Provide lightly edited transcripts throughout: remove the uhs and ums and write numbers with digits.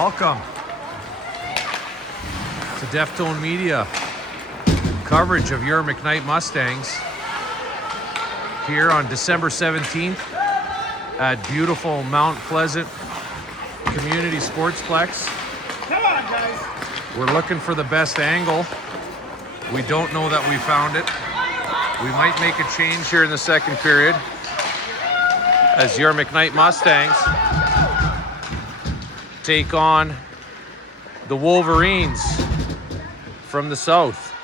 Welcome to Deftone Media coverage of your McKnight Mustangs here on December 17th at beautiful Mount Pleasant Community Sportsplex. Come on, guys. We're looking for the best angle. We don't know that we found it. We might make a change here in the second period as your McKnight Mustangs take on the Wolverines from the south.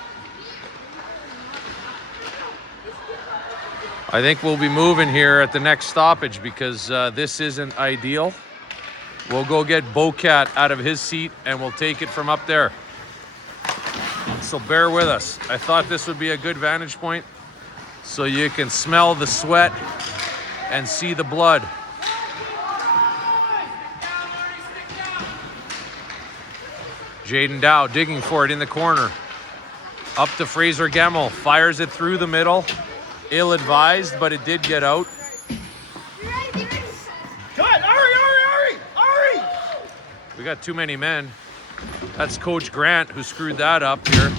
I think we'll be moving here at the next stoppage because this isn't ideal. We'll go get Bocat out of his seat and we'll take it from up there. So bear with us. I thought this would be a good vantage point so you can smell the sweat and see the blood. Jaden Dow digging for it in the corner. Up to Fraser Gemmell. Fires it through the middle. Ill-advised, but it did get out. Good. Ari! We got too many men. That's Coach Grant who screwed that up here.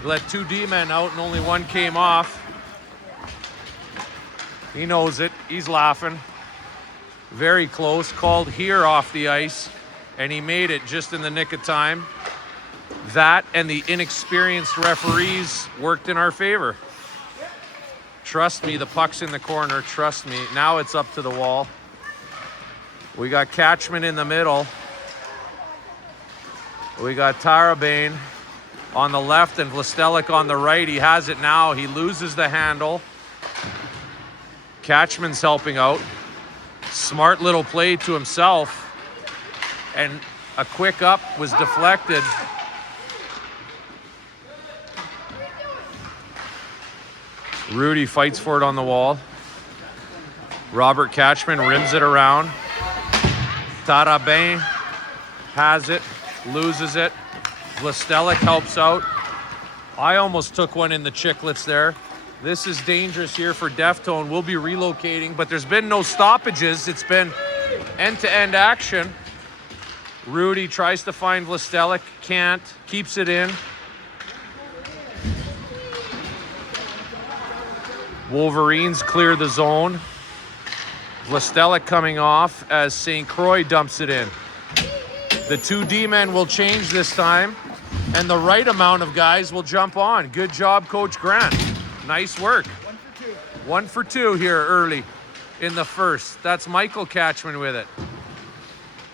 He let two D-men out and only one came off. He knows it. He's laughing. Very close. Called here off the ice. And he made it just in the nick of time. That and the inexperienced referees worked in our favor. Trust me, the puck's in the corner. Trust me. Now it's up to the wall. We got Catchman in the middle. We got Tarabane on the left and Vlastelik on the right. He has it now. He loses the handle. Catchman's helping out. Smart little play to himself. And a quick up was deflected. Rudy fights for it on the wall. Robert Catchman rims it around. Tarabane has it, loses it. Vlastelik helps out. I almost took one in the chicklets there. This is dangerous here for Deftone. We'll be relocating, but there's been no stoppages. It's been end-to-end action. Rudy tries to find Vlastelik, can't, keeps it in. Wolverines clear the zone. Vlastelik coming off as St. Croix dumps it in. The two D-men will change this time, and the right amount of guys will jump on. Good job, Coach Grant. Nice work. 1 for 2 here early in the first. That's Michael Catchman with it.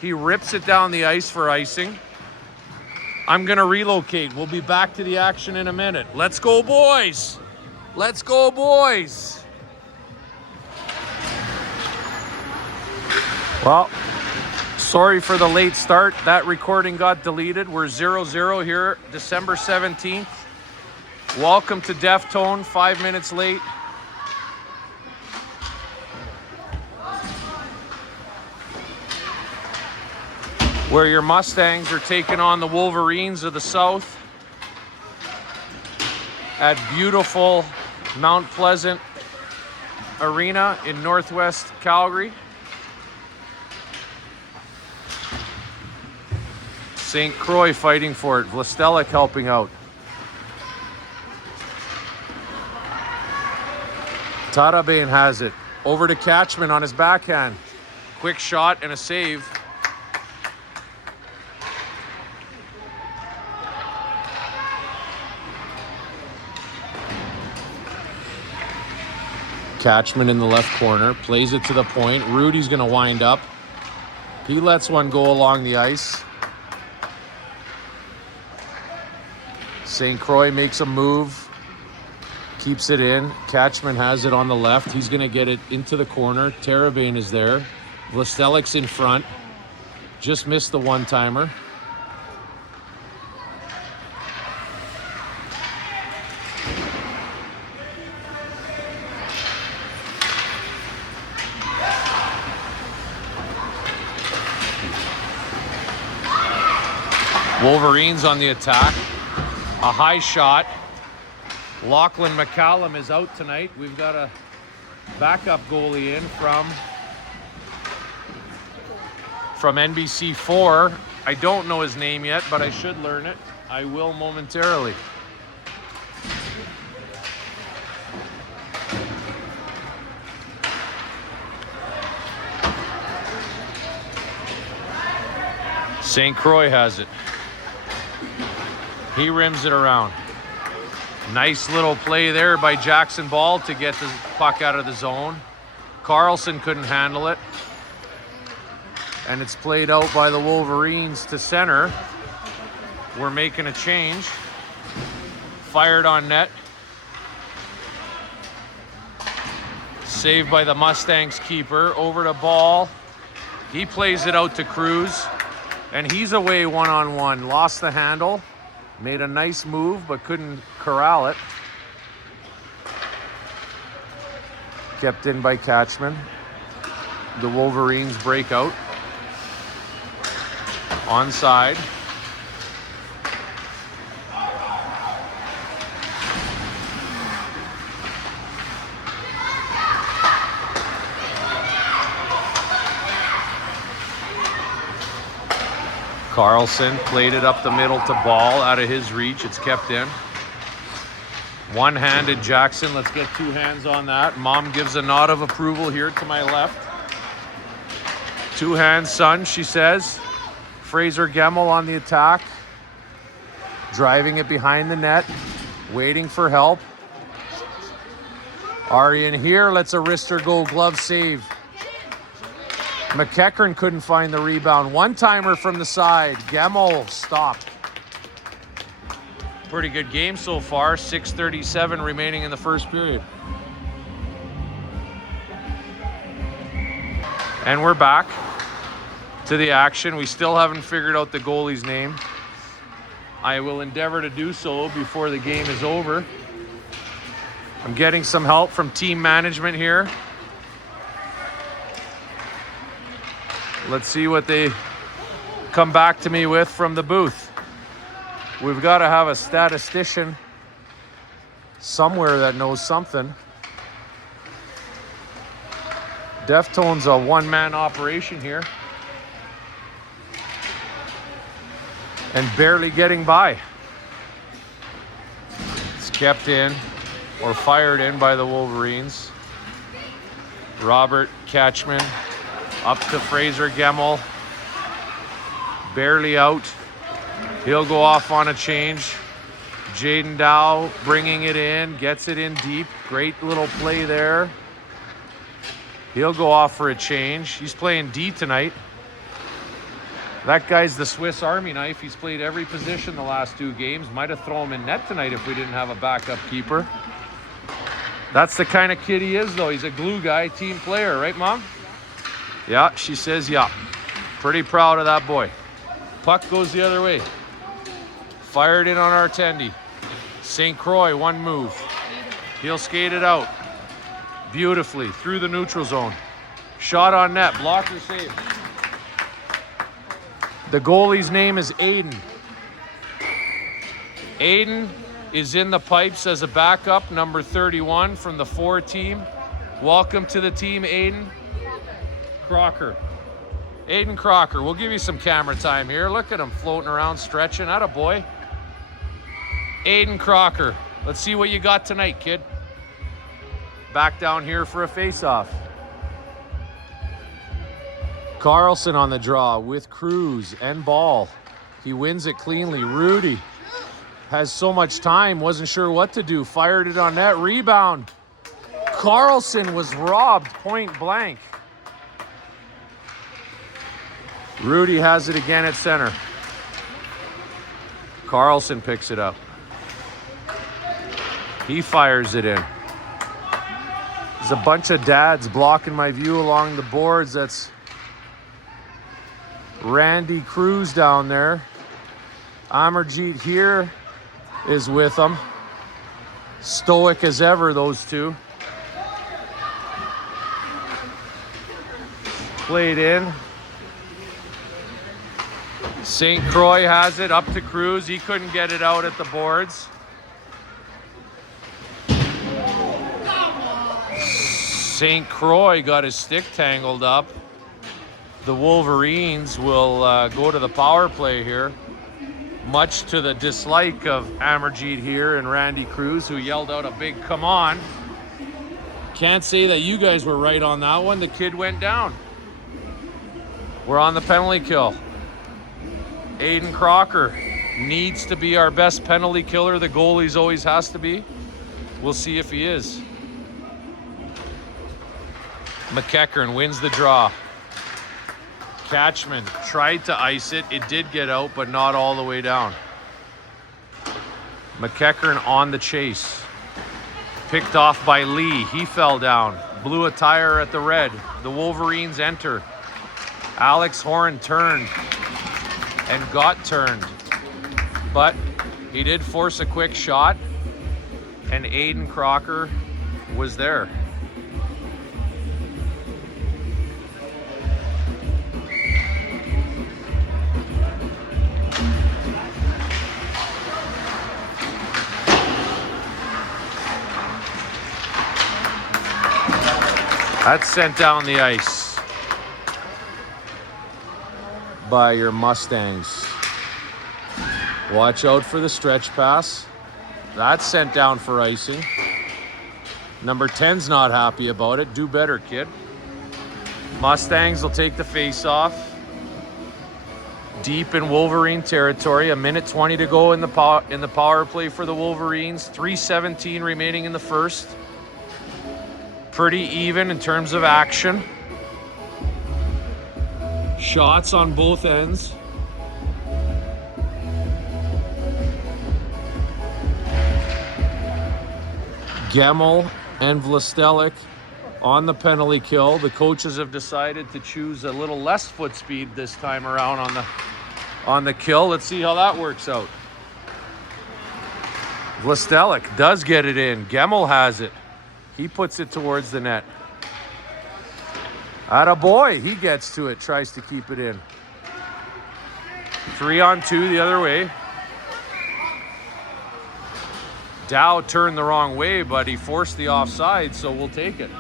He rips it down the ice for icing. I'm going to relocate. We'll be back to the action in a minute. Let's go, boys. Let's go, boys. Well, sorry for the late start. That recording got deleted. We're 0-0 here, December 17th. Welcome to Deftone, 5 minutes late. Where your Mustangs are taking on the Wolverines of the South at beautiful Mount Pleasant Arena in Northwest Calgary. St. Croix fighting for it. Vlastelik helping out. Tarabane has it. Over to Catchman on his backhand. Quick shot and a save. Catchman in the left corner, plays it to the point. Rudy's going to wind up. He lets one go along the ice. St. Croix makes a move, keeps it in. Catchman has it on the left. He's going to get it into the corner. Tarabane is there. Vlastelik's in front. Just missed the one-timer. Wolverines on the attack. A high shot. Lachlan McCallum is out tonight. We've got a backup goalie in from from NBC4. I don't know his name yet, but I should learn it. I will momentarily. St. Croix has it. He rims it around. Nice little play there by Jackson Ball to get the puck out of the zone. Carlson couldn't handle it. And it's played out by the Wolverines to center. We're making a change. Fired on net. Saved by the Mustangs keeper. Over to Ball. He plays it out to Cruz. And he's away one-on-one. Lost the handle. Made a nice move, but couldn't corral it. Kept in by Catchman. The Wolverines break out. Onside. Carlson played it up the middle to Ball, out of his reach. It's kept in. One-handed Jackson. Let's get two hands on that. Mom gives a nod of approval here to my left. Two hands, son, she says. Fraser Gemmel on the attack. Driving it behind the net. Waiting for help. Arian here lets a wrister go. Glove save. McEachern couldn't find the rebound. One-timer from the side. Gemmel stopped. Pretty good game so far. 6:37 remaining in the first period. And we're back to the action. We still haven't figured out the goalie's name. I will endeavor to do so before the game is over. I'm getting some help from team management here. Let's see what they come back to me with from the booth. We've got to have a statistician somewhere that knows something. Deftones a one-man operation here. And barely getting by. It's kept in or fired in by the Wolverines. Robert Catchman up to Fraser Gemmel. Barely out. He'll go off on a change. Jaden Dow bringing it in, gets it in deep. Great little play there. He'll go off for a change. He's playing D tonight. That guy's the Swiss Army knife. He's played every position the last two games. Might have thrown him in net tonight if we didn't have a backup keeper. That's the kind of kid he is, though. He's a glue guy, team player, right, Mom? Yeah, she says yeah. Pretty proud of that boy. Puck goes the other way. Fired in on our Artendi. St. Croix, one move. He'll skate it out. Beautifully through the neutral zone. Shot on net, blocker save. The goalie's name is Aiden. Aiden is in the pipes as a backup, number 31 from the 4 team. Welcome to the team, Aiden Crocker. Aiden Crocker, we'll give you some camera time here. Look at him floating around, stretching. Atta boy. Aiden Crocker. Let's see what you got tonight, kid. Back down here for a face-off. Carlson on the draw with Cruz and Ball. He wins it cleanly. Rudy has so much time, wasn't sure what to do. Fired it on net. Rebound. Carlson was robbed point blank. Rudy has it again at center. Carlson picks it up. He fires it in. There's a bunch of dads blocking my view along the boards. That's Randy Cruz down there. Amarjeet here is with them. Stoic as ever, those two. Played in. St. Croix has it up to Cruz. He couldn't get it out at the boards. St. Croix got his stick tangled up. the Wolverines will go to the power play here, much to the dislike of Amarjeet here and Randy Cruz, who yelled out a big "come on." Can't say that you guys were right on that one. The kid went down. We're on the penalty kill. Aiden Crocker needs to be our best penalty killer. The goalie's always has to be. We'll see if he is. McKnight wins the draw. Catchman tried to ice it. It did get out, but not all the way down. McKnight on the chase. Picked off by Lee. He fell down. Blew a tire at the red. The Wolverines enter. Alex Horan turned and got turned. But he did force a quick shot, and Aiden Crocker was there. That's sent down the ice by your Mustangs. Watch out for the stretch pass. That's sent down for icing. Number 10's not happy about it. Do better, kid. Mustangs will take the face off. Deep in Wolverine territory. 1:20 to go in the power play for the Wolverines. 3:17 remaining in the first. Pretty even in terms of action. Shots on both ends. Gemmel and Vlastelik on the penalty kill. The coaches have decided to choose a little less foot speed this time around on the kill. Let's see how that works out. Vlastelik does get it in. Gemmel has it. He puts it towards the net. Attaboy, he gets to it, tries to keep it in. 3-on-2 the other way. Dow turned the wrong way, but he forced the offside, so we'll take it.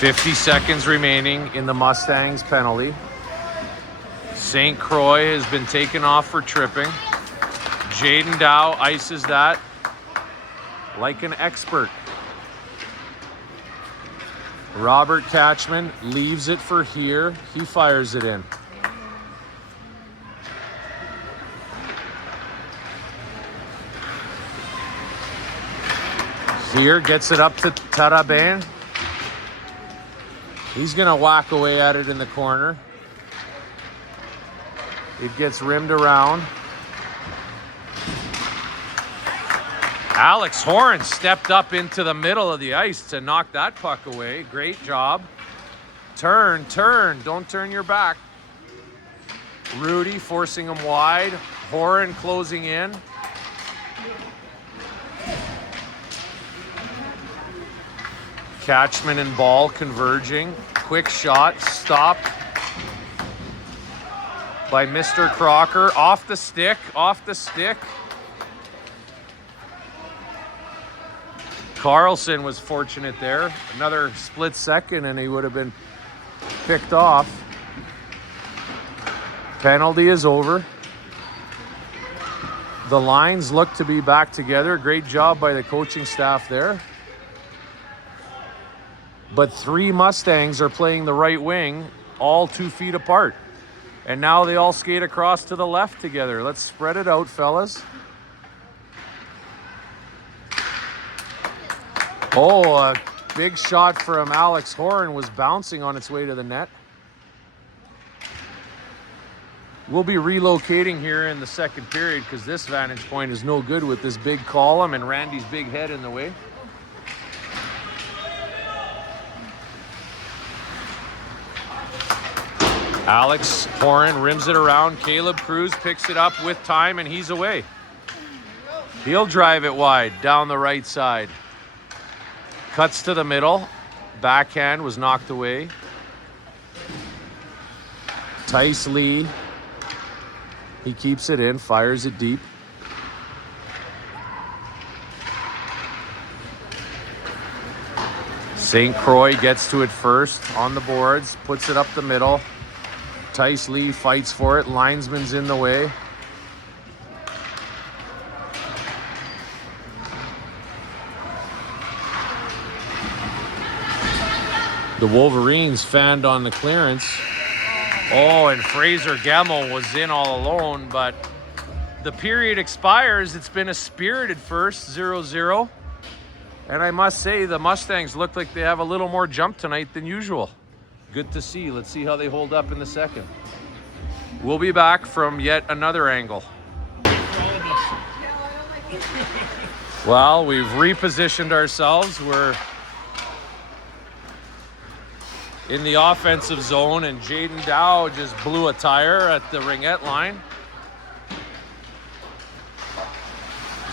$50 remaining in the Mustangs penalty. St. Croix has been taken off for tripping. Jaden Dow ices that like an expert. Robert Catchman leaves it for here. He fires it in. Here gets it up to Tarabin. He's going to whack away at it in the corner. It gets rimmed around. Alex Horan stepped up into the middle of the ice to knock that puck away. Great job. Turn. Don't turn your back. Rudy forcing him wide. Horan closing in. Catchman and ball converging. Quick shot, stopped by Mr. Crocker. Off the stick. Carlson was fortunate there. Another split second and he would have been picked off. Penalty is over. The lines look to be back together. Great job by the coaching staff there. But 3 Mustangs are playing the right wing, all 2 feet apart. And now they all skate across to the left together. Let's spread it out, fellas. Oh, a big shot from Alex Horan was bouncing on its way to the net. We'll be relocating here in the second period because this vantage point is no good with this big column and Randy's big head in the way. Alex Horan rims it around. Caleb Cruz picks it up with time and he's away. He'll drive it wide down the right side. Cuts to the middle. Backhand was knocked away. Tice Lee He keeps it in, fires it deep. St. Croix gets to it first on the boards, puts it up the middle. Tice Lee fights for it. Linesman's in the way. The Wolverines fanned on the clearance. Oh, and Fraser Gemmell was in all alone, but the period expires. It's been a spirited first, 0-0. And I must say, the Mustangs look like they have a little more jump tonight than usual. Good to see. Let's see how they hold up in the second. We'll be back from yet another angle. Well, we've repositioned ourselves. We're in the offensive zone, and Jaden Dow just blew a tire at the ringette line.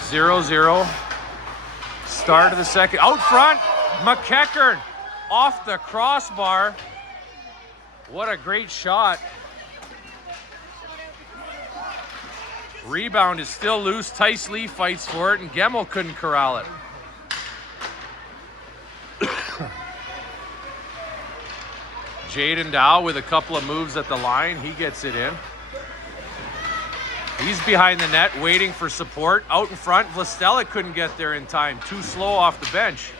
0-0. Start of the second. Out front, McKnight off the crossbar. What a great shot. Rebound is still loose. Tice Lee fights for it, and Gemmell couldn't corral it. Jaden Dow with a couple of moves at the line. He gets it in. He's behind the net waiting for support. Out in front, Vlastelic couldn't get there in time. Too slow off the bench.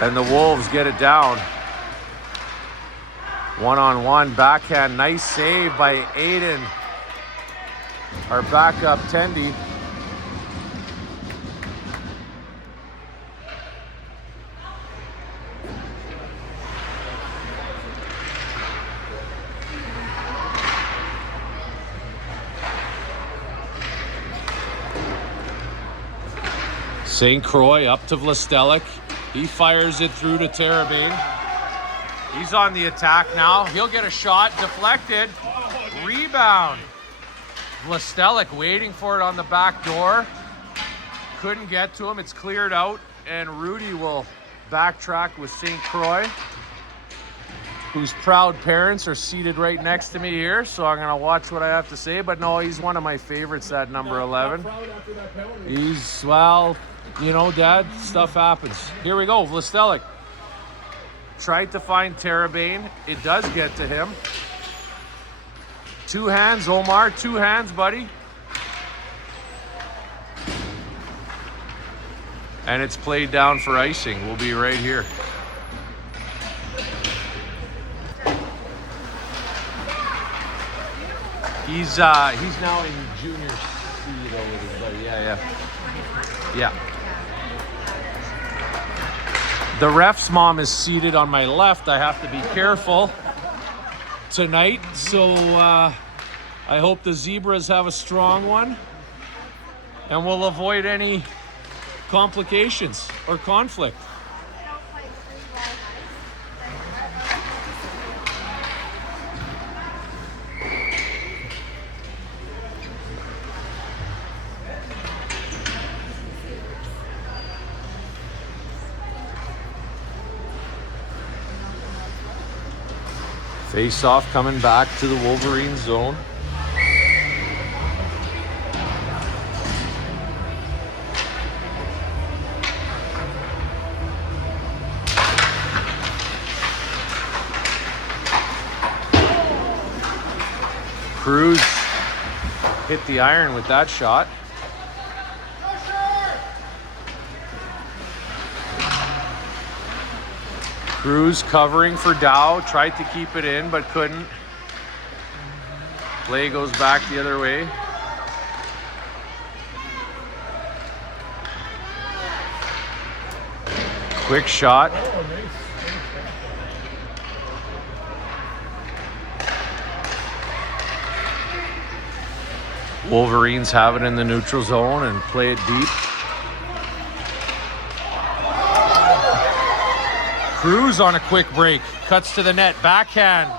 And the Wolves get it down. One-on-one backhand. Nice save by Aiden. Our backup Tendy. St. Croix up to Vlastelic. He fires it through to Terabane. He's on the attack now. He'll get a shot. Deflected. Rebound. Vlastelic waiting for it on the back door. Couldn't get to him. It's cleared out. And Rudy will backtrack with St. Croix, whose proud parents are seated right next to me here. So I'm going to watch what I have to say. But no, he's one of my favorites, that number 11. He's, well, you know, Dad, stuff happens. Here we go. Vlastelic tried to find Terabane. It does get to him. Two hands, Omar. Two hands, buddy. And it's played down for icing. We'll be right here. He's now in junior C though with his buddy. Yeah. The ref's mom is seated on my left. I have to be careful tonight. So I hope the Zebras have a strong one, and we'll avoid any complications or conflict. Face off coming back to the Wolverines zone. Cruz hit the iron with that shot. Cruz covering for Dow, tried to keep it in but couldn't. Play goes back the other way. Quick shot. Wolverines have it in the neutral zone and play it deep. Cruz on a quick break, cuts to the net, backhand.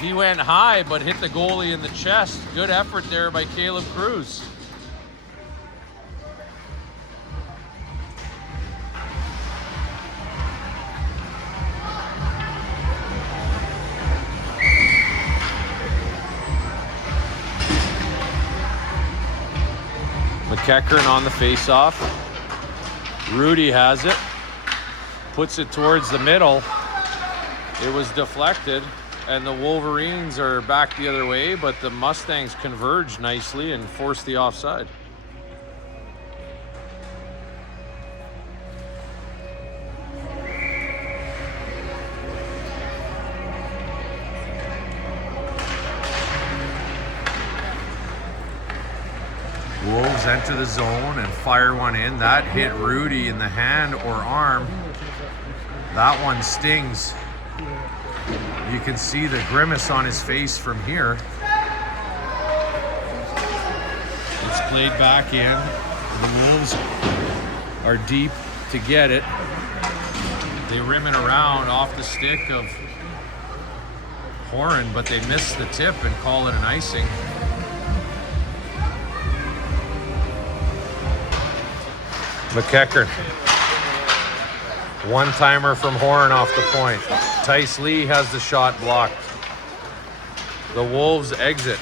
He went high but hit the goalie in the chest. Good effort there by Caleb Cruz. McKnight on the face-off. Rudy has it. Puts it towards the middle. It was deflected, and the Wolverines are back the other way, but the Mustangs converged nicely and forced the offside. Wolves enter the zone and fire one in. That hit Rudy in the hand or arm. That one stings. You can see the grimace on his face from here. It's played back in. The Wolves are deep to get it. They rim it around off the stick of Horan, but they miss the tip and call it an icing. McKnight. One-timer from Horan off the point. Tice Lee has the shot blocked. The Wolves exit.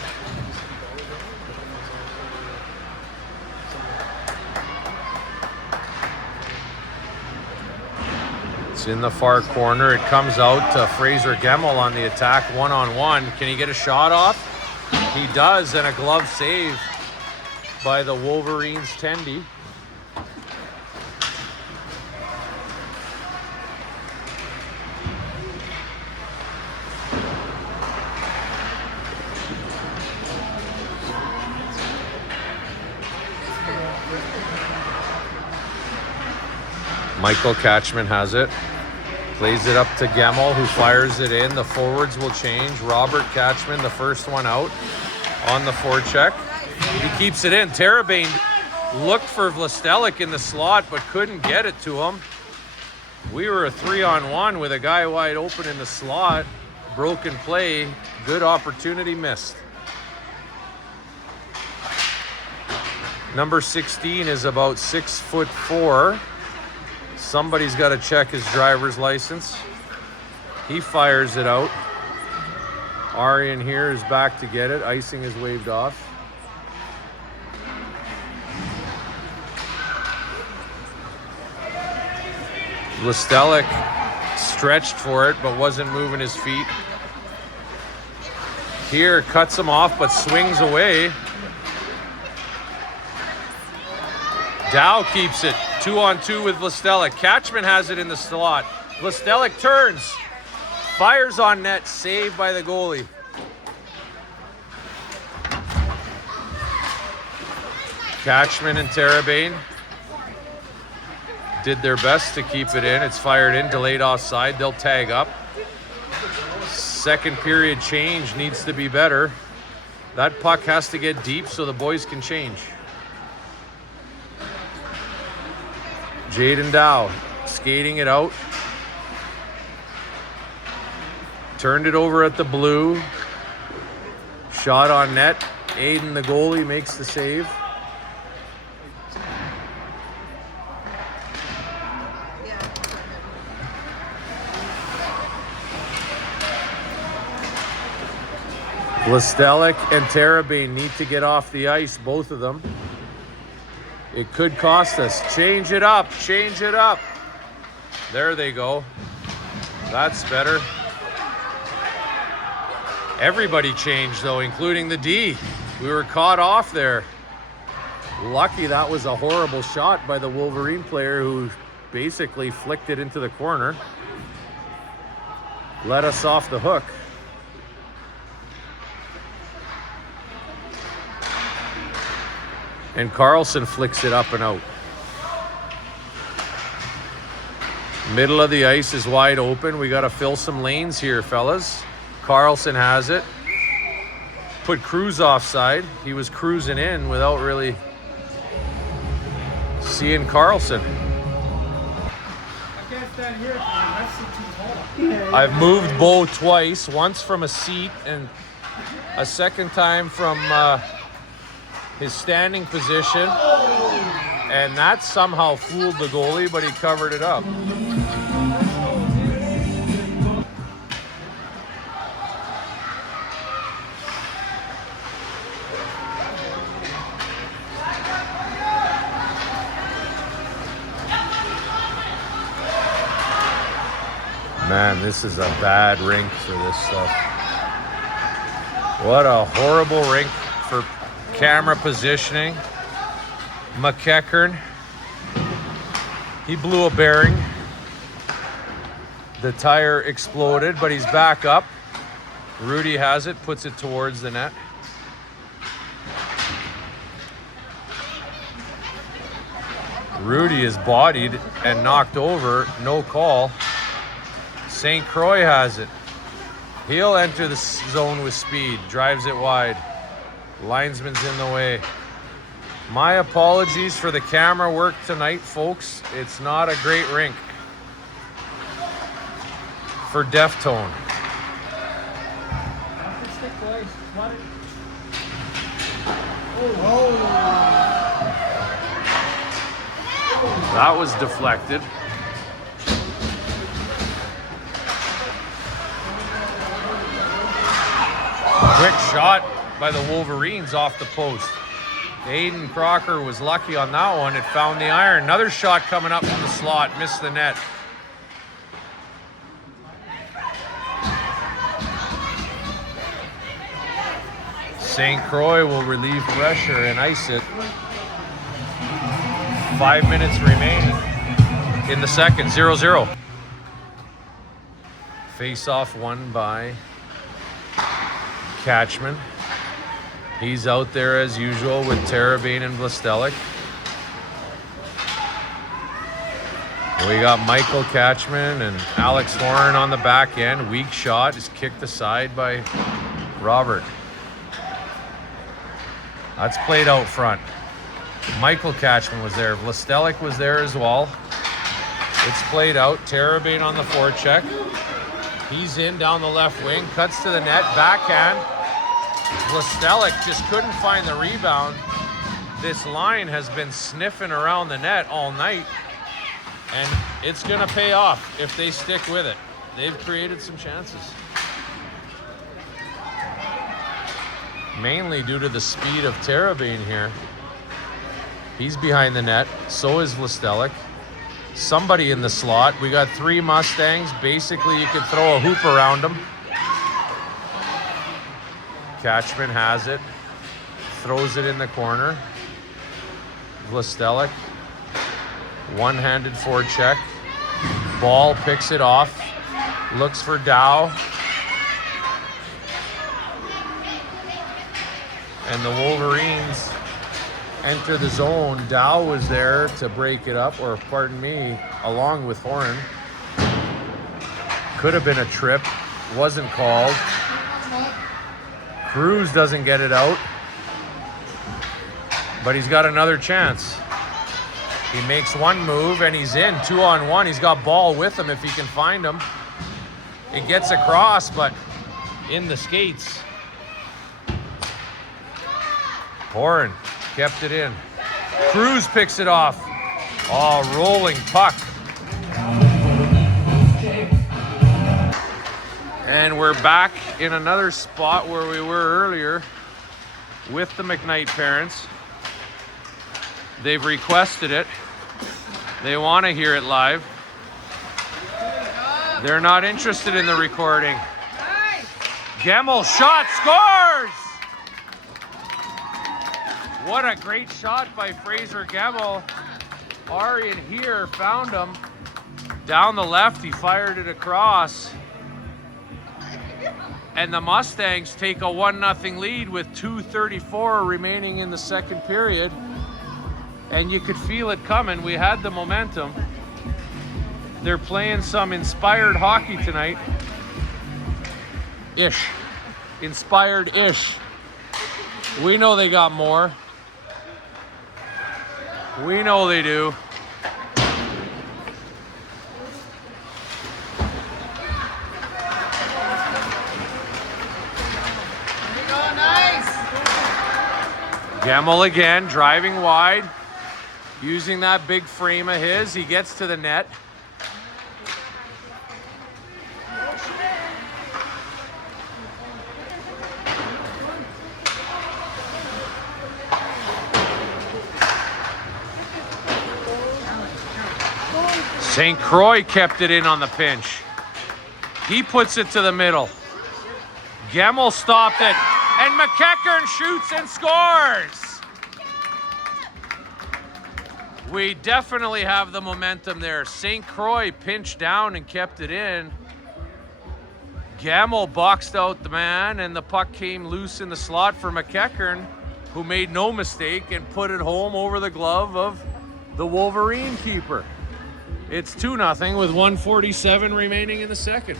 It's in the far corner. It comes out to Fraser Gemmell on the attack, one-on-one. Can he get a shot off? He does, and a glove save by the Wolverines' Tendy. Michael Catchman has it. Plays it up to Gemmell, who fires it in. The forwards will change. Robert Catchman, the first one out on the forecheck. He keeps it in. Terabane looked for Vlastelik in the slot, but couldn't get it to him. We were a 3-on-1 with a guy wide open in the slot. Broken play. Good opportunity missed. Number 16 is about 6'4". Somebody's got to check his driver's license. He fires it out. Arian here is back to get it. Icing is waved off. Vlastelik stretched for it, but wasn't moving his feet. Here cuts him off, but swings away. Dow keeps it. 2-on-2 with Vlastelik. Catchman has it in the slot. Vlastelik turns. Fires on net. Saved by the goalie. Catchman and Terabane did their best to keep it in. It's fired in. Delayed offside. They'll tag up. Second period change needs to be better. That puck has to get deep so the boys can change. Jaden Dow skating it out. Turned it over at the blue. Shot on net. Aiden, the goalie, makes the save. Vlastelik and Terabane need to get off the ice, both of them. It could cost us. Change it up. Change it up. There they go. That's better. Everybody changed, though, including the D. We were caught off there. Lucky that was a horrible shot by the Wolverine player who basically flicked it into the corner. Let us off the hook. And Carlson flicks it up and out. Middle of the ice is wide open. We got to fill some lanes here, fellas. Carlson has it. Put Cruz offside. He was cruising in without really seeing Carlson. I've moved Bo twice, once from a seat and a second time from his standing position, and that somehow fooled the goalie, but he covered it up. Man, this is a bad rink for this stuff. What a horrible rink for camera positioning. McKnight, he blew a bearing. The tire exploded, but he's back up. Rudy has it, puts it towards the net. Rudy is bodied and knocked over, no call. St. Croix has it. He'll enter the zone with speed, drives it wide. Linesman's in the way. My apologies for the camera work tonight, folks. It's not a great rink for Deftone. That was deflected. Quick shot by the Wolverines off the post. Aiden Crocker was lucky on that one. It found the iron. Another shot coming up from the slot. Missed the net. St. Croix will relieve pressure and ice it. 5 minutes remaining in the second. 0-0. Face-off won by Catchman. He's out there as usual with Terabane and Vlastelik. We got Michael Catchman and Alex Horn on the back end. Weak shot is kicked aside by Robert. That's played out front. Michael Catchman was there. Vlastelik was there as well. It's played out. Terabane on the forecheck. He's in down the left wing. Cuts to the net. Backhand. Vlastelik just couldn't find the rebound. This line has been sniffing around the net all night, and it's going to pay off if they stick with it. They've created some chances. Mainly due to the speed of Terabane here. He's behind the net. So is Vlastelik. Somebody in the slot. We got 3 Mustangs. Basically, you could throw a hoop around them. Catchman has it. Throws it in the corner. Vlastelik. One-handed forecheck. Ball picks it off. Looks for Dow. And the Wolverines enter the zone. Dow was there to break it up, or pardon me, along with Horn. Could have been a trip. Wasn't called. Cruz doesn't get it out, but he's got another chance. He makes one move and he's in 2-on-1. He's got ball with him if he can find him. It gets across, but in the skates. Horn kept it in. Cruz picks it off. Oh, rolling puck. And we're back in another spot where we were earlier with the McKnight parents. They've requested it. They want to hear it live. They're not interested in the recording. Gemmel shot, scores! What a great shot by Fraser Gemmel. Arian here found him. Down the left, he fired it across. And the Mustangs take a 1-0 lead with 2:34 remaining in the second period. And you could feel it coming. We had the momentum. They're playing some inspired hockey tonight. Ish. Inspired-ish. We know they got more. We know they do. Gemmel again, driving wide, using that big frame of his. He gets to the net. St. Croix kept it in on the pinch. He puts it to the middle. Gemmell stopped it. And McKeckern shoots and scores. We definitely have the momentum there. St. Croix pinched down and kept it in. Gemmell boxed out the man, and the puck came loose in the slot for McKeckern, who made no mistake and put it home over the glove of the Wolverine keeper. It's 2-0 with 1:47 remaining in the second.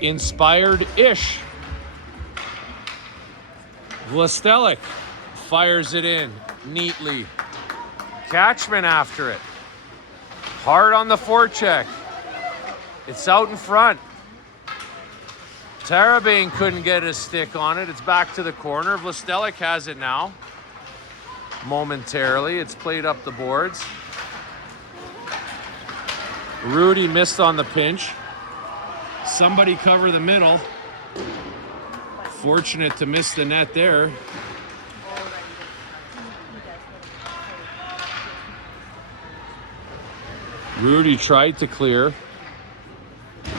Inspired-ish. Vlastelic fires it in neatly. Catchman after it. Hard on the forecheck. It's out in front. Terabane couldn't get his stick on it. It's back to the corner. Vlastelic has it now. Momentarily, it's played up the boards. Rudy missed on the pinch. Somebody cover the middle. Fortunate to miss the net there. Rudy tried to clear.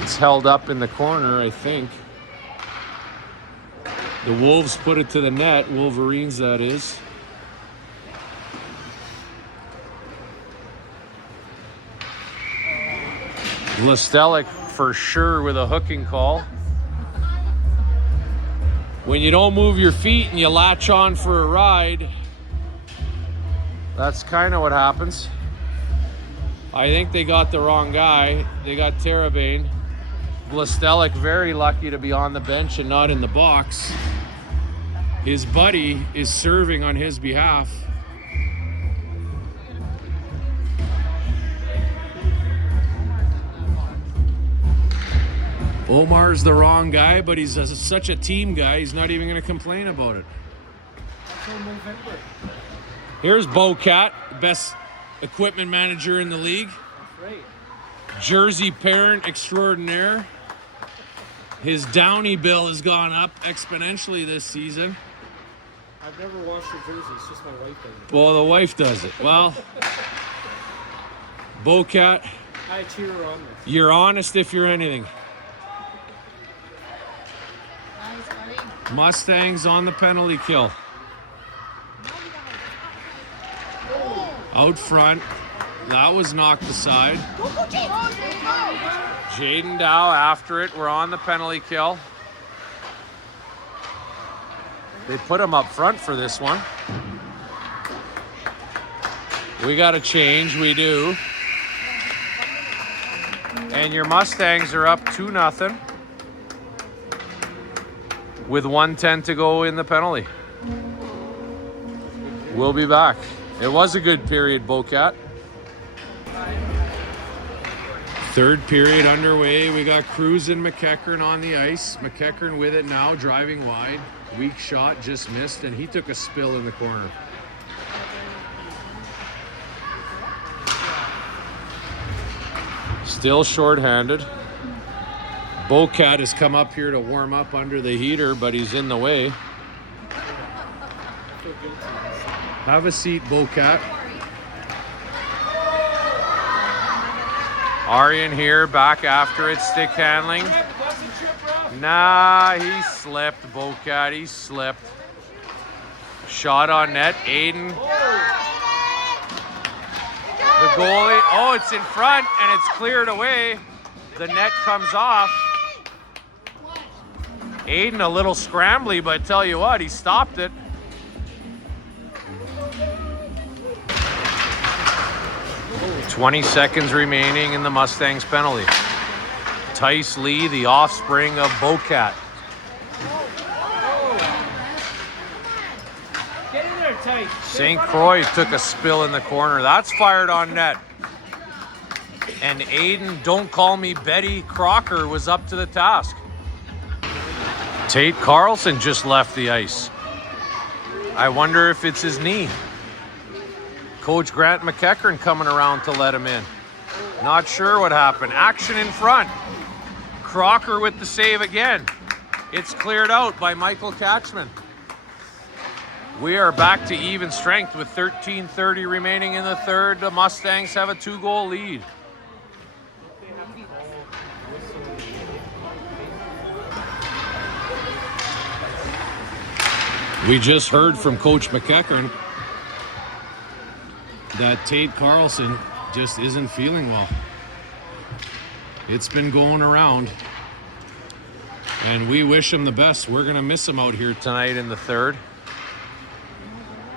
It's held up in the corner, I think. The Wolves put it to the net. Wolverines, that is. Vlastelic for sure with a hooking call. When you don't move your feet and you latch on for a ride, that's kind of what happens. I think they got the wrong guy. They got Terabane. Vlastelic very lucky to be on the bench and not in the box. His buddy is serving on his behalf. Omar's the wrong guy, but he's such a team guy, he's not even going to complain about it. Here's Bocat, best equipment manager in the league. Jersey parent extraordinaire. His Downey bill has gone up exponentially this season. I've never washed a jersey, it's just my wife does it. Well, the wife does it. Well, Bocat, I cheer her on this. you're honest if you're anything. Mustangs on the penalty kill. Out front. That was knocked aside. Jaden Dow after it. We're on the penalty kill. They put him up front for this one. We got to change. We do. And your Mustangs are up 2-0. With 1:10 to go in the penalty. We'll be back. It was a good period, Bocat. Third period underway. We got Cruz and McKeckern on the ice. McKeckern with it now, driving wide. Weak shot, just missed, and he took a spill in the corner. Still shorthanded. Bocat has come up here to warm up under the heater, but he's in the way. Have a seat, Bocat. Aryan here, back after it, stick handling. Nah, he slipped, Bocat, he slipped. Shot on net, Aiden. The goalie, oh, it's in front and it's cleared away. The net comes off. Aiden a little scrambly, but tell you what, he stopped it. Oh, 20 seconds remaining in the Mustangs penalty. Tice Lee, the offspring of Bocat. Get in there, Tice. St. Croix took a spill in the corner. That's fired on net. And Aiden, don't call me Betty Crocker, was up to the task. Tate Carlson just left the ice. I wonder if it's his knee. Coach Grant McKeckern coming around to let him in. Not sure what happened. Action in front. Crocker with the save again. It's cleared out by Michael Catchman. We are back to even strength with 13:30 remaining in the third. The Mustangs have a 2-goal lead. We just heard from Coach McKnight that Tate Carlson just isn't feeling well. It's been going around, and we wish him the best. We're going to miss him out here tonight in the third.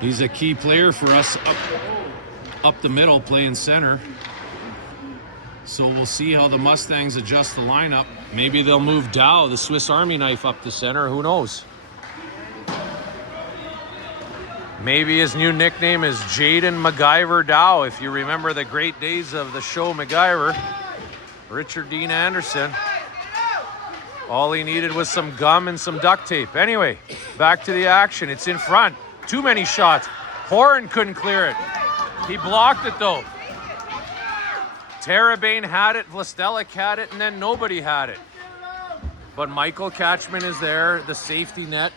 He's a key player for us up the middle, playing center. So we'll see how the Mustangs adjust the lineup. Maybe they'll move Dow, the Swiss Army knife, up to center. Who knows? Maybe his new nickname is Jaden MacGyver Dow, if you remember the great days of the show MacGyver. Richard Dean Anderson. All he needed was some gum and some duct tape. Anyway, back to the action. It's in front. Too many shots. Horan couldn't clear it. He blocked it though. Terabane had it, Vlastelik had it, and then nobody had it. But Michael Catchman is there, the safety net.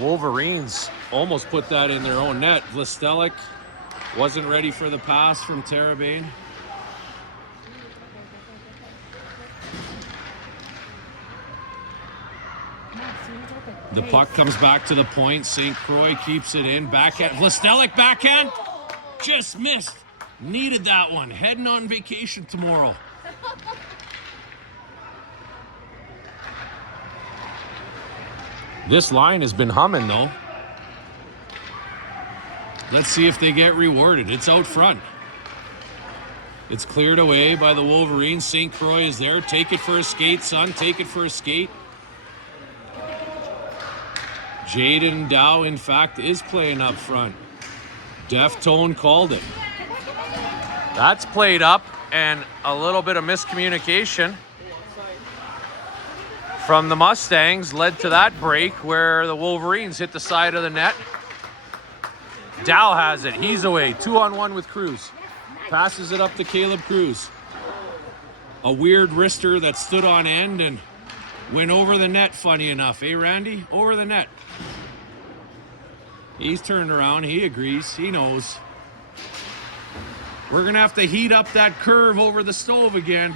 Wolverines almost put that in their own net. Vlastelik wasn't ready for the pass from Terabane. The puck comes back to the point. St. Croix keeps it in. Backhand. Vlastelik backhand. Just missed. Needed that one. Heading on vacation tomorrow. This line has been humming, though. Let's see if they get rewarded. It's out front. It's cleared away by the Wolverines. St. Croix is there. Take it for a skate, son. Take it for a skate. Jaden Dow, in fact, is playing up front. Deftone called it. That's played up, and a little bit of miscommunication from the Mustangs led to that break where the Wolverines hit the side of the net. Dow has it. He's away. 2-on-1 with Cruz. Passes it up to Caleb Cruz. A weird wrister that stood on end and went over the net, funny enough. Eh, Randy? Over the net. He's turned around. He agrees. He knows. We're going to have to heat up that curve over the stove again,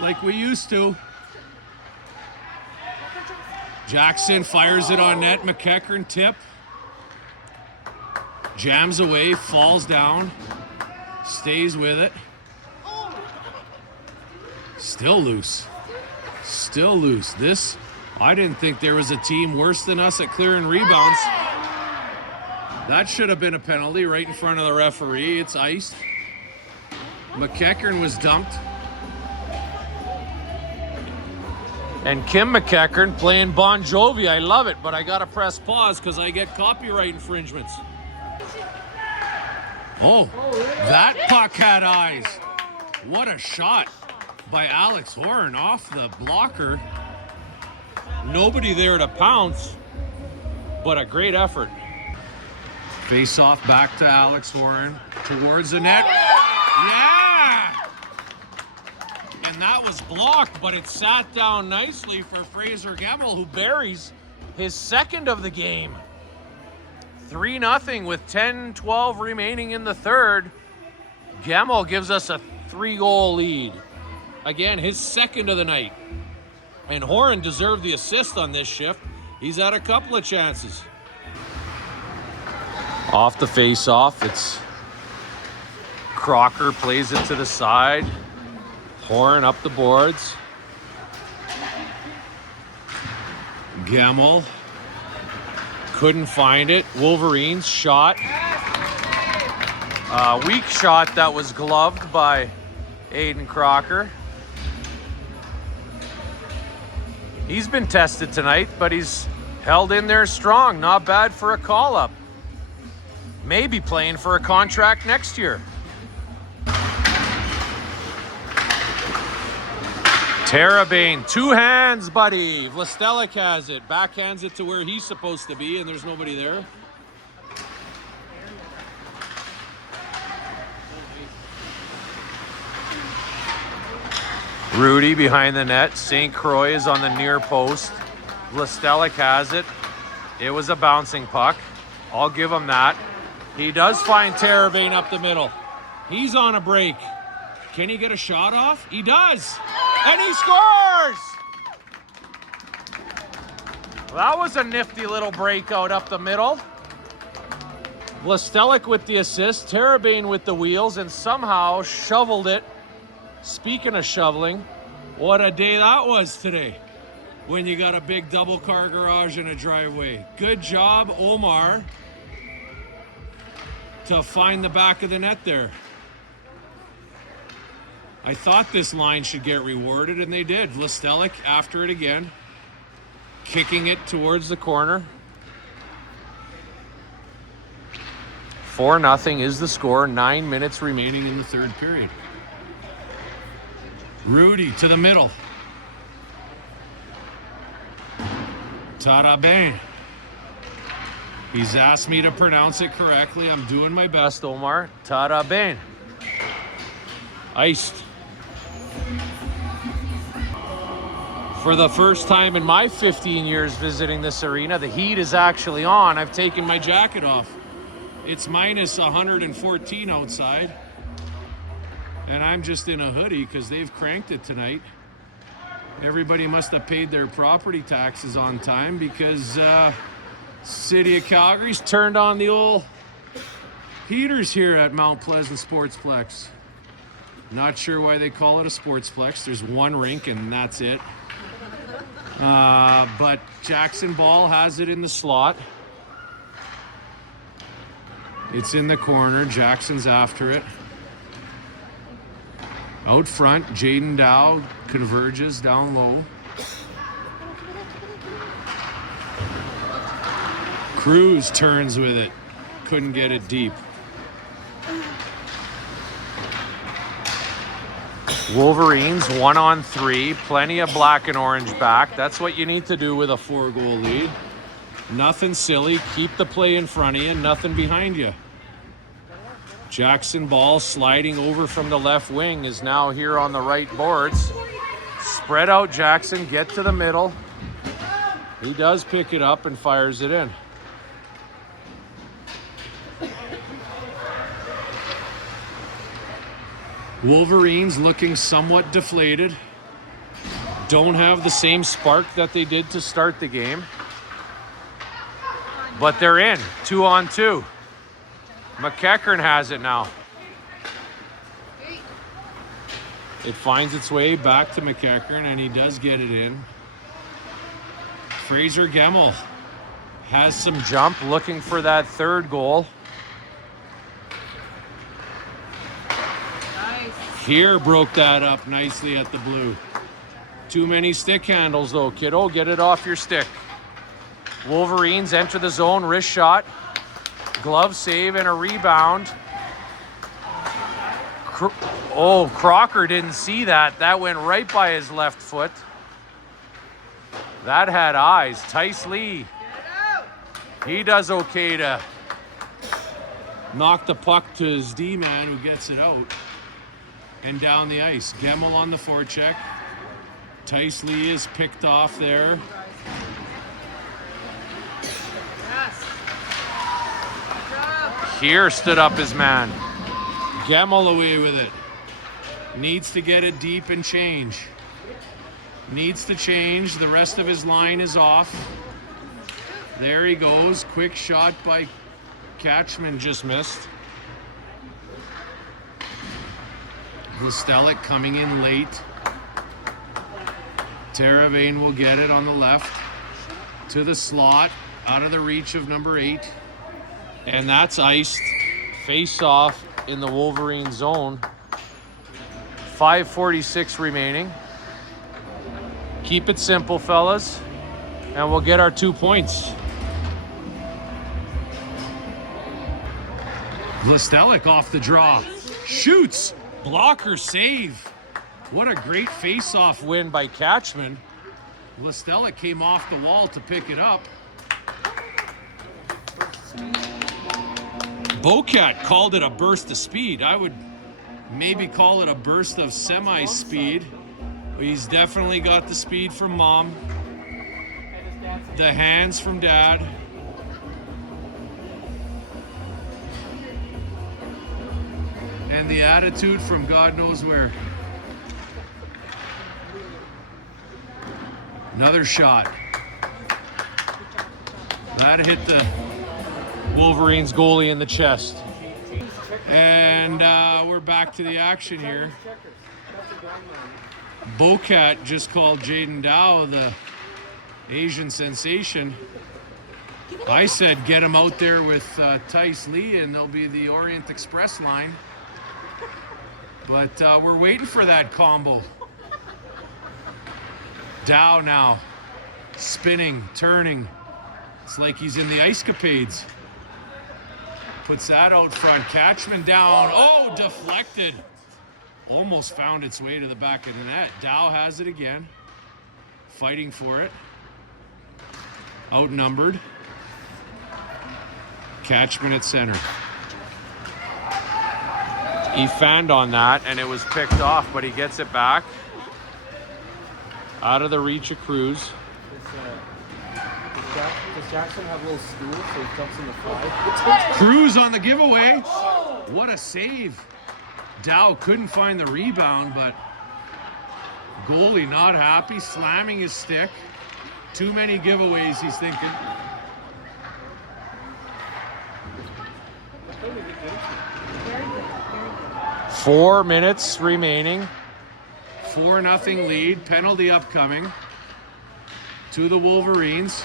like we used to. Jackson fires it on net. McKnight tip. Jams away, falls down, stays with it. Still loose. Still loose. This, I didn't think there was a team worse than us at clearing rebounds. That should have been a penalty right in front of the referee. It's iced. McKnight was dumped. And Kim McKnight playing Bon Jovi. I love it, but I gotta press pause because I get copyright infringements. Oh, that puck had eyes. What a shot by Alex Horan off the blocker. Nobody there to pounce, but a great effort. Face off back to Alex Horan towards the net. Yeah! And that was blocked, but it sat down nicely for Fraser Gemmell, who buries his second of the game. 3-0 with 10-12 remaining in the third. Gemmell gives us a 3-goal lead. Again, his second of the night. And Horan deserved the assist on this shift. He's had a couple of chances. Off the face-off, it's Crocker plays it to the side. Horan up the boards. Gemmell couldn't find it. Wolverines shot. Weak shot that was gloved by Aiden Crocker. He's been tested tonight, but he's held in there strong. Not bad for a call-up. Maybe playing for a contract next year. Terabane, two hands, buddy. Vlastelik has it. Backhands it to where he's supposed to be, and there's nobody there. Rudy behind the net. St. Croix is on the near post. Vlastelik has it. It was a bouncing puck. I'll give him that. He does find Terabane up the middle. He's on a break. Can he get a shot off? He does. And he scores! That was a nifty little breakout up the middle. Vlastelik with the assist, Terabane with the wheels, and somehow shoveled it. Speaking of shoveling, what a day that was today when you got a big double car garage and a driveway. Good job, Omar, to find the back of the net there. I thought this line should get rewarded, and they did. Vlastelik after it again, kicking it towards the corner. 4-0 is the score. 9 minutes remaining in the third period. Rudy to the middle. Terabane. He's asked me to pronounce it correctly. I'm doing my best, Omar. Terabane. Iced. For the first time in my 15 years visiting this arena, the heat is actually on. I've taken my jacket off. It's minus 114 outside. And I'm just in a hoodie because they've cranked it tonight. Everybody must have paid their property taxes on time because City of Calgary's turned on the old heaters here at Mount Pleasant Sportsplex. Not sure why they call it a Sportsplex. There's one rink and that's it. But Jackson Ball has it in the slot. It's in the corner. Jackson's after it. Out front, Jaden Dow converges down low. Cruz turns with it. Couldn't get it deep. Wolverines 1-on-3. Plenty of black and orange back. That's what you need to do with a 4-goal lead. Nothing silly. Keep the play in front of you. Nothing behind you. Jackson Ball sliding over from the left wing is now here on the right boards. Spread out Jackson. Get to the middle. He does pick it up and fires it in. Wolverines looking somewhat deflated. Don't have the same spark that they did to start the game. But they're in, 2-on-2. McKnight has it now. It finds its way back to McKnight, and he does get it in. Fraser Gemmell has some jump, looking for that third goal. Here broke that up nicely at the blue. Too many stick handles though, kiddo. Get it off your stick. Wolverines enter the zone, wrist shot. Glove save and a rebound. Crocker didn't see that. That went right by his left foot. That had eyes. Tice Lee. He does okay to knock the puck to his D-man who gets it out. And down the ice. Gemmell on the forecheck. Tice Lee is picked off there. Here stood up his man. Gemmell away with it. Needs to get it deep and change. Needs to change. The rest of his line is off. There he goes. Quick shot by Catchman, just missed. Vlastelik coming in late. Terabane will get it on the left to the slot, out of the reach of number 8. And that's iced. Face off in the Wolverine zone. 5:46 remaining. Keep it simple, fellas, and we'll get our 2 points. Vlastelik off the draw. Shoots. Blocker save. What a great face-off win by Catchman. Vlastelik came off the wall to pick it up. Bocat called it a burst of speed. I would maybe call it a burst of semi-speed. He's definitely got the speed from Mom. The hands from Dad. And And the attitude from God knows where. Another shot. That hit the Wolverines goalie in the chest. And we're back to the action here. Bocat just called Jaden Dow the Asian sensation. I said get him out there with Tice Lee and they'll be the Orient Express line. But we're waiting for that combo. Dow now, spinning, turning. It's like he's in the Ice Capades. Puts that out front. Catchman down. Oh, deflected. Almost found its way to the back of the net. Dow has it again. Fighting for it. Outnumbered. Catchman at center. He fanned on that and it was picked off, but he gets it back. Out of the reach of Cruz. Does Jackson have a little stool so he jumps in the fly? Cruz on the giveaway. What a save. Dow couldn't find the rebound, but goalie not happy, slamming his stick. Too many giveaways, he's thinking. Four minutes remaining. 4-0 lead. Penalty upcoming to the Wolverines.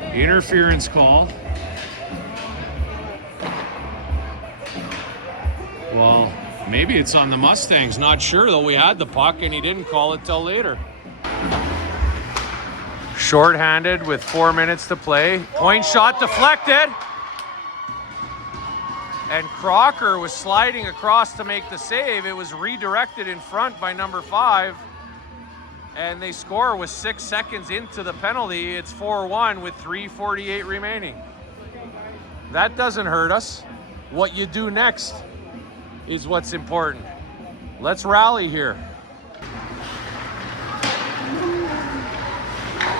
Interference call. Well, maybe it's on the Mustangs. Not sure, though. We had the puck and he didn't call it till later. Short-handed with 4 minutes to play. Point shot deflected. And Crocker was sliding across to make the save. It was redirected in front by number 5. And they score with 6 seconds into the penalty. It's 4-1 with 3:48 remaining. That doesn't hurt us. What you do next is what's important. Let's rally here.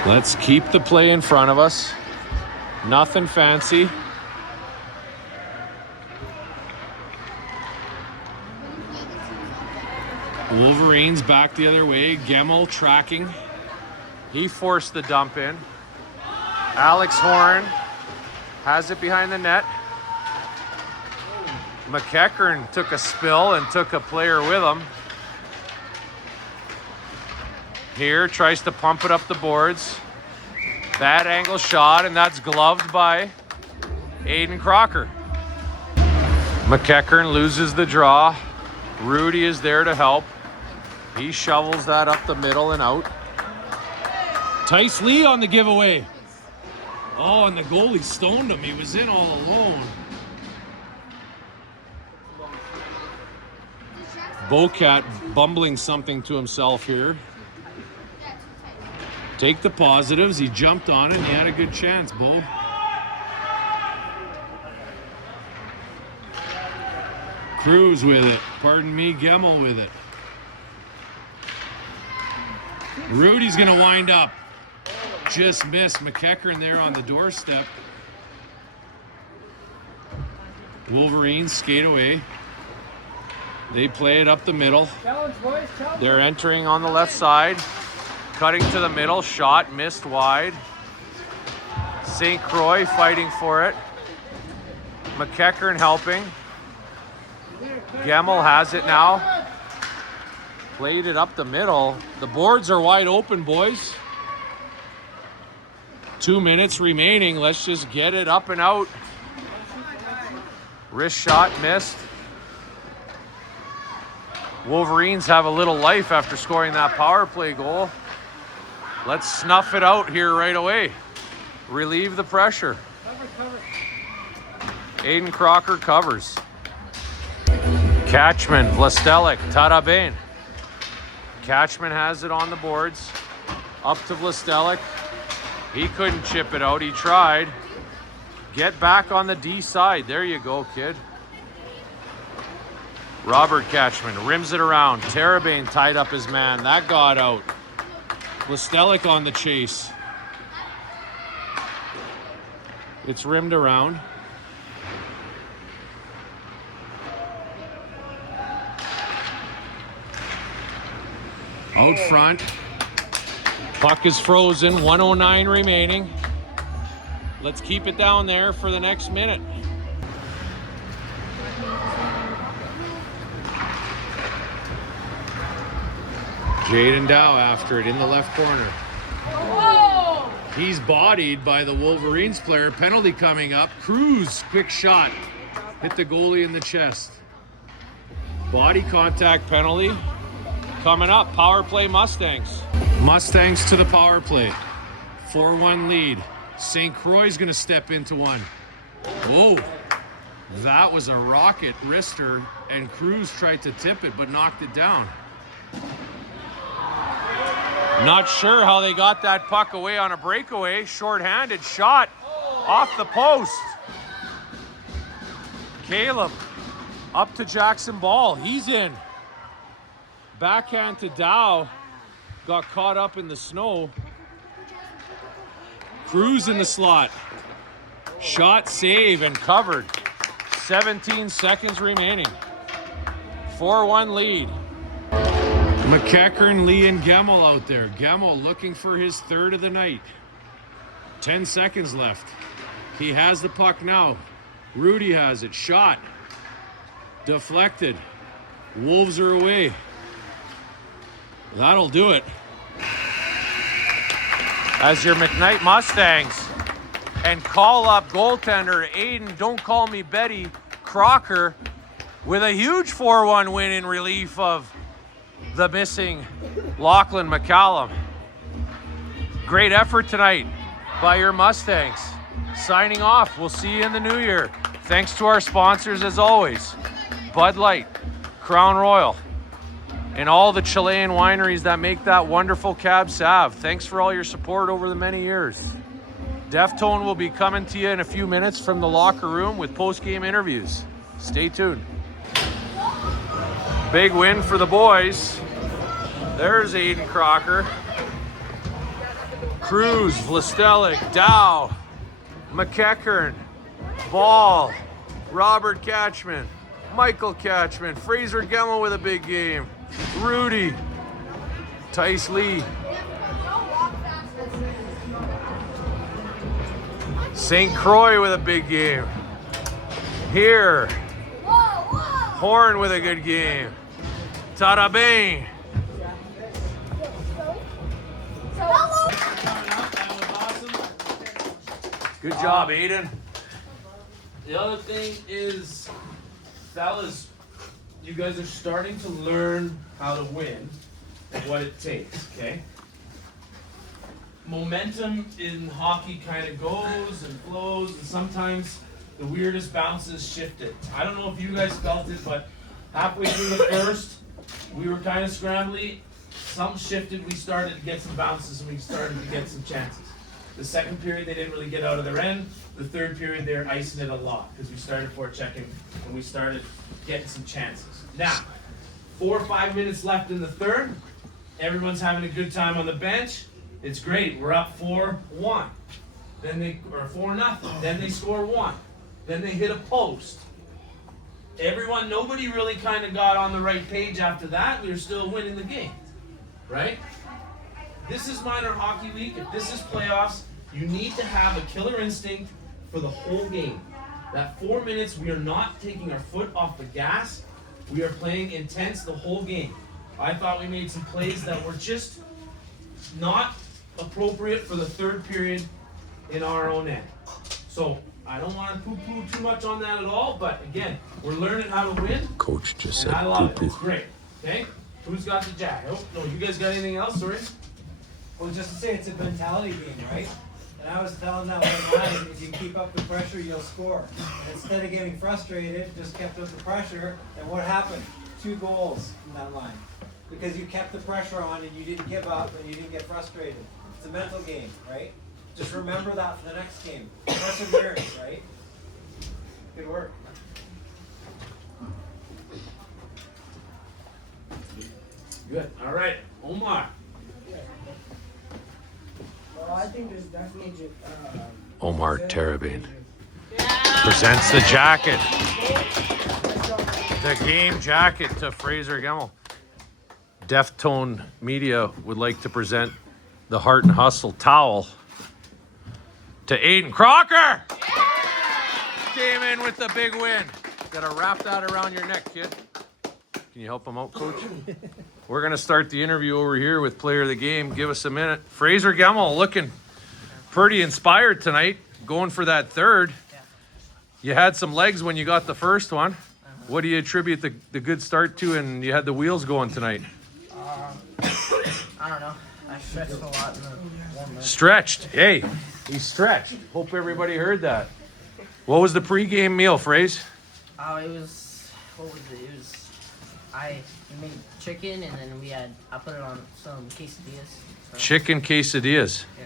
Let's keep the play in front of us. Nothing fancy. Wolverines back the other way. Gemmel tracking. He forced the dump in. Alex Horn has it behind the net. McKeckern took a spill and took a player with him. Here, tries to pump it up the boards. Bad angle shot, and that's gloved by Aiden Crocker. McKeckern loses the draw. Rudy is there to help. He shovels that up the middle and out. Tice Lee on the giveaway. Oh, and the goalie stoned him. He was in all alone. Bocat bumbling something to himself here. Take the positives. He jumped on it and he had a good chance, Bo. Cruz with it. Pardon me, Gemmel with it. Rudy's gonna wind up. Just missed. McKeckern there on the doorstep. Wolverines skate away. They play it up the middle. They're entering on the left side. Cutting to the middle. Shot missed wide. St. Croix fighting for it. McKeckern helping. Gemmel has it now. Played it up the middle. The boards are wide open, boys. 2 minutes remaining. Let's just get it up and out. Wrist shot missed. Wolverines have a little life after scoring that power play goal. Let's snuff it out here right away. Relieve the pressure. Aiden Crocker covers. Catchman, Vlastelic, Tarabin. Catchman has it on the boards. Up to Vlastelic. He couldn't chip it out. He tried. Get back on the D side. There you go, kid. Robert Catchman rims it around. Tarabin tied up his man. That got out. Vlastelic on the chase. It's rimmed around. Out front. Puck is frozen, 1:09 remaining. Let's keep it down there for the next minute. Jaden Dow after it in the left corner. Whoa! He's bodied by the Wolverines player. Penalty coming up. Cruz, quick shot. Hit the goalie in the chest. Body contact penalty. Coming up, power play Mustangs. Mustangs to the power play. 4-1 lead. St. Croix's gonna step into one. Whoa, that was a rocket wrister, and Cruz tried to tip it but knocked it down. Not sure how they got that puck away on a breakaway. Short-handed shot off the post. Caleb up to Jackson Ball. He's in. Backhand to Dow. Got caught up in the snow. Cruz in the slot. Shot, save, and covered. 17 seconds remaining. 4-1 lead. McKeckern, Lee, and Gemmel out there. Gemmel looking for his third of the night. 10 seconds left. He has the puck now. Rudy has it. Shot. Deflected. Wolves are away. That'll do it. As your McKnight Mustangs and call-up goaltender Aiden, don't call me Betty, Crocker, with a huge 4-1 win in relief of the missing Lachlan McCallum. Great effort tonight by your Mustangs. Signing off. We'll see you in the new year. Thanks to our sponsors as always, Bud Light, Crown Royal, and all the Chilean wineries that make that wonderful Cab Sav. Thanks for all your support over the many years. Deftone will be coming to you in a few minutes from the locker room with post-game interviews. Stay tuned. Big win for the boys. There's Aiden Crocker. Cruz, Vlastelik, Dow, McKeckern, Ball, Robert Catchman, Michael Catchman, Fraser Gemmel with a big game, Rudy, Tice Lee, St. Croix with a big game. Here, Horn with a good game. Tarabane. Good job, Aiden. The other thing is, fellas, you guys are starting to learn how to win and what it takes, okay? Momentum in hockey kind of goes and flows, and sometimes the weirdest bounces shift it. I don't know if you guys felt it, but halfway through the first, we were kind of scrambly. Something shifted, we started to get some bounces, and we started to get some chances. The second period, they didn't really get out of their end. The third period, they were icing it a lot because we started forechecking and we started getting some chances. Now, 4 or 5 minutes left in the third. Everyone's having a good time on the bench. It's great. We're up 4-1. Then they, or 4-0. Then they score 1. Then they hit a post. Everyone, nobody really kind of got on the right page after that. We were still winning the game, right? This is minor hockey week. If this is playoffs, you need to have a killer instinct for the whole game. That 4 minutes, we are not taking our foot off the gas. We are playing intense the whole game. I thought we made some plays that were just not appropriate for the third period in our own end. So I don't want to poo-poo too much on that at all, but again, we're learning how to win. Coach just And said I love poo-poo. it. It's great. Okay? Who's got the jack? Oh, no, you guys got anything else? Sorry? Well, just to say, it's a mentality game, right? And I was telling that one line, if you keep up the pressure, you'll score. And instead of getting frustrated, just kept up the pressure, and what happened? 2 goals from that line. Because you kept the pressure on and you didn't give up and you didn't get frustrated. It's a mental game, right? Just remember that for the next game. Perseverance, right? Good work. Good. All right. Omar. Well, I think there's definitely Omar Terabane presents the jacket. The game jacket to Fraser Gemmel. Deftone Media would like to present the Heart and Hustle towel to Aiden Crocker. Came in with the big win. Gotta wrap that around your neck, kid. Can you help him out, Coach? We're gonna start the interview over here with player of the game. Give us a minute. Fraser Gemmell looking pretty inspired tonight, going for that third. You had some legs when you got the first one. What do you attribute the good start to, and you had the wheels going tonight? I don't know. I stretched a lot in the 1 minute. Stretched. Hey, he stretched. Hope everybody heard that. What was the pregame meal, Fraser? Oh, it was, what was it? It was, we made chicken and then I put it on some quesadillas. So, Chicken quesadillas. yeah.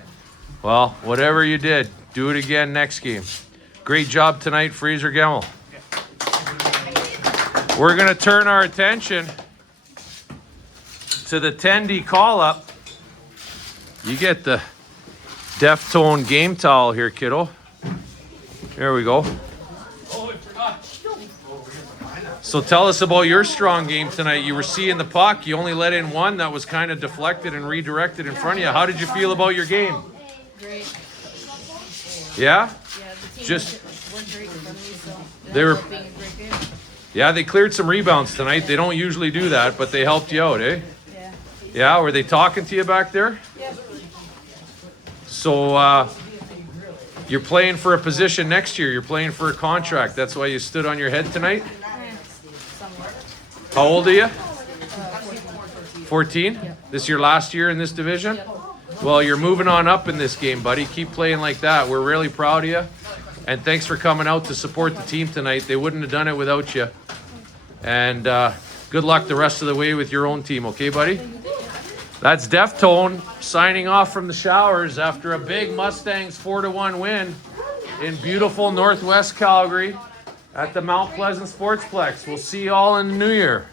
Well, whatever you did, do it again next game. Great job tonight, Fraser Gemmell. We're going to turn our attention to the Tendy call-up. You get the Deftone game towel here, kiddo. There we go. So tell us about your strong game tonight. You were seeing the puck. You only let in one that was kind of deflected and redirected in front of you. How did you feel about your game? Great. Yeah? Yeah, the team Just- worked great in front of me, so They were- ended up being a great game. Yeah, they cleared some rebounds tonight. They don't usually do that, but they helped you out, eh? Yeah. Yeah, were they talking to you back there? Yeah. So you're playing for a position next year. You're playing for a contract. That's why you stood on your head tonight? Somewhat. How old are you? 14? This your last year in this division? Well, you're moving on up in this game, buddy. Keep playing like that. We're really proud of you. And thanks for coming out to support the team tonight. They wouldn't have done it without you. And good luck the rest of the way with your own team, okay, buddy? That's Deftone signing off from the showers after a big Mustangs 4-1 win in beautiful Northwest Calgary at the Mount Pleasant Sportsplex. We'll see you all in the new year.